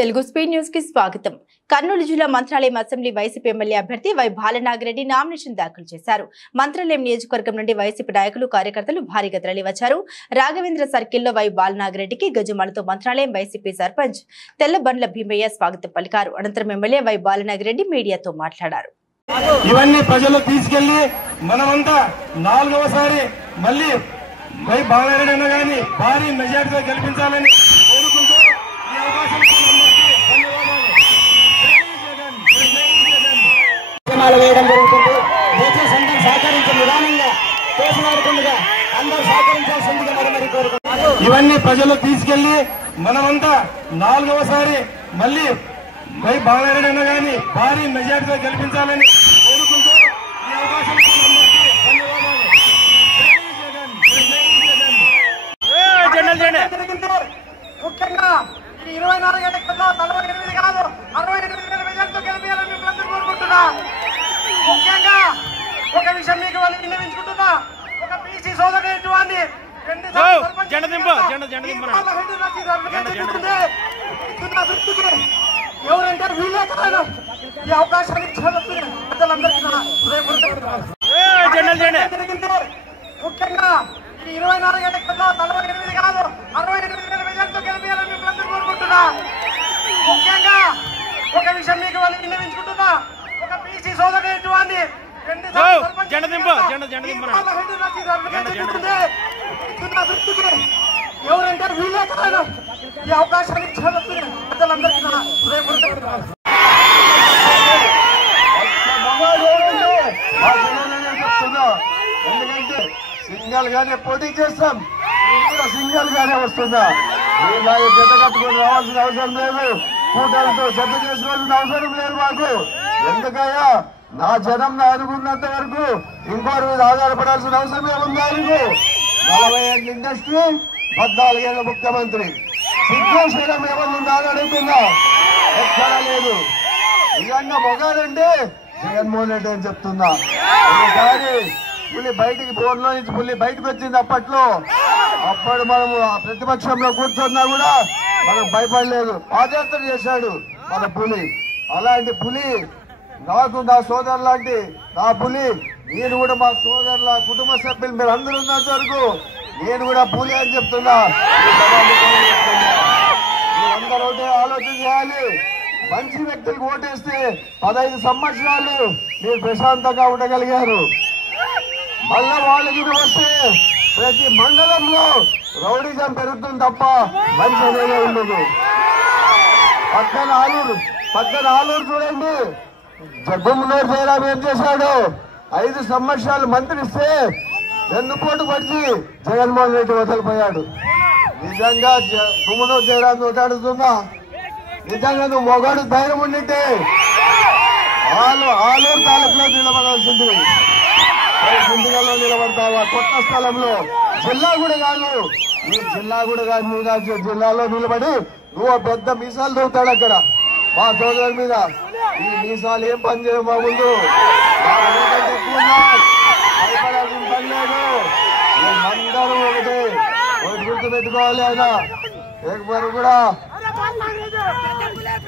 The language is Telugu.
తెలుగు స్పీడ్ న్యూస్ కి స్వాగతం. కర్నూలు జిల్లా మంత్రాలయం అసెంబ్లీ వైసీపీ ఎమ్మెల్యే అభ్యర్థి వై బాలనాగిరెడ్డి నామినేషన్ దాఖలు చేశారు. మంత్రాలయం నియోజకవర్గం నుండి వైసీపీ నాయకులు కార్యకర్తలు భారీగా తరలివచ్చారు. రాఘవేంద్ర సర్కిల్లో వై బాలనాగిరెడ్డికి గజమాలతో మంత్రాలయం వైసీపీ సర్పంచ్ తెల్లబండ్ల భీమయ్య స్వాగతం పలికారు. అనంతరం ఎమ్మెల్యే వై బాలనాగిరెడ్డి మీడియాతో మాట్లాడారు. ఇవన్నీ ప్రజలు తీసుకెళ్లి మనమంతా నాలుగవసారి మళ్ళీ వై బాలనాగిరెడ్డి అన్న గాని భారీ మెజార్టీతో గెలిపించాలని కోరుకుంటూ ఈ అవకాశం వేయడం జరుగుతుంది. నేచర్ సంఘం సహకరించే విధానంగా తోసినాడుకుండగా అందరూ సహకరించాల్సిందిగా మరి కోరుకుంటున్నారు. ఇవన్నీ ప్రజలు తీసుకెళ్లి మనమంతా నాలుగవసారి మళ్ళీ వై బాలనాగిరెడ్డి అన్న గాని భారీ మెజార్టీతో గెలిపించాలని కోరుకుంటూ ఈ అవకాశం ముఖ్యంగా 24 గంటల 48 కాదు 68 మెజార్టీతో గెలిపించాలని అందరూ కోరుకుంటున్నా. ముఖ్యంగా ఒక విషయం మీకు వాళ్ళు విన్నవించుకుంటున్నా. ఒక బీసీ సోదరుని ఎవరంటే వీళ్ళే కారణం. ఈ అవకాశాన్ని ప్రజలందరికీ ముఖ్యంగా 24 గంటల 48 కాదు 68 మెజార్టీతో గెలిపించాలని అందరూ కోరుకుంటున్నా. ముఖ్యంగా ఒక విషయం మీకు వాళ్ళు విన్నవించుకుంటున్నా. ఒక బీసీ సోదరుని ఎవరంటే వీళ్ళే కారణం. ఈ అవకాశాన్ని ప్రజలందరికీ ఎందుకంటే సింగల్ గానే పోటీ చేస్తాం, సింగల్ గానే వస్తుందా. మీరు జత కట్టుకుని రావాల్సిన అవసరం లేదు, కూటమితో జత చేసుకోవాల్సిన అవసరం లేదు మాకు. ఎందుకయ్యా నా జనం నా అనుకున్నంత వరకు ఇంకోటి మీద ఆధారపడాల్సిన అవసరం ఏముంది? ఆయనకు 40 ఏళ్ళ ఇండస్ట్రీ, 14 ఏళ్ళ ముఖ్యమంత్రి. సిద్ధేశ్వరం ఏమన్నా అడుగుతున్నా ఎక్కడా లేదు. నిజంగా మొగాలంటే జగన్మోహన్ రెడ్డి అని చెప్తున్నా. ఒకసారి పులి బయటికి బోర్లో నుంచి పులి బయటకు వచ్చింది. అప్పుడు మనము ప్రతిపక్షంలో కూర్చున్నా కూడా మనం భయపడలేదు. పాదయాత్ర చేశాడు మన పులి. అలాంటి పులి నాకు నా సోదరు లాంటి నా పులి. నేను కూడా మా సోదరుల కుటుంబ సభ్యులు మీరు అందరూ ఉన్నంత వరకు నేను కూడా పులి అని చెప్తున్నా. మీరందరూ ఒకటే ఆలోచన చేయాలి. మంచి వ్యక్తులకు ఓటేస్తే 15 సంవత్సరాలు మీరు ప్రశాంతంగా ఉండగలిగారు. మళ్ళా వాళ్ళకి వస్తే ప్రతి మండలంలో రౌడీజం పెరుగుతుంది తప్ప మంచి అనేది ఉండదు. పక్కన ఆలూరు చూడండి. గుమ్మనూరు జయరాం ఏం చేశాడు? 5 సంవత్సరాలు మంత్రిస్తే వెన్నుపోటు పడిచి జగన్మోహన్ రెడ్డి వదిలిపోయాడు. నిజంగా గుమ్మనూరు జయరాం అడుగుతున్నా, నిజంగా నువ్వు మొగాడు ధైర్యం ఉండింటే ఆలూరు తాలూకులో నిలబడాల్సింది. సిండిగల్లో నిలబడతావా? కొత్త స్థలంలో జిల్లా కూడా కాదు, నీ జిల్లా కూడా కాదు, మీనాక్షి జిల్లాలో నిలబడి నువ్వు పెద్ద మీసాలు దూతాడు అక్కడ మా సోదరుల మీద. ఈ మీసాలు ఏం పని చేయవు మా ముందు. భయపడాల్సిన పని లేదు. మేమందరూ ఒకటి గుర్తు పెట్టుకోవాలి. ఆయన లేకపోతే కూడా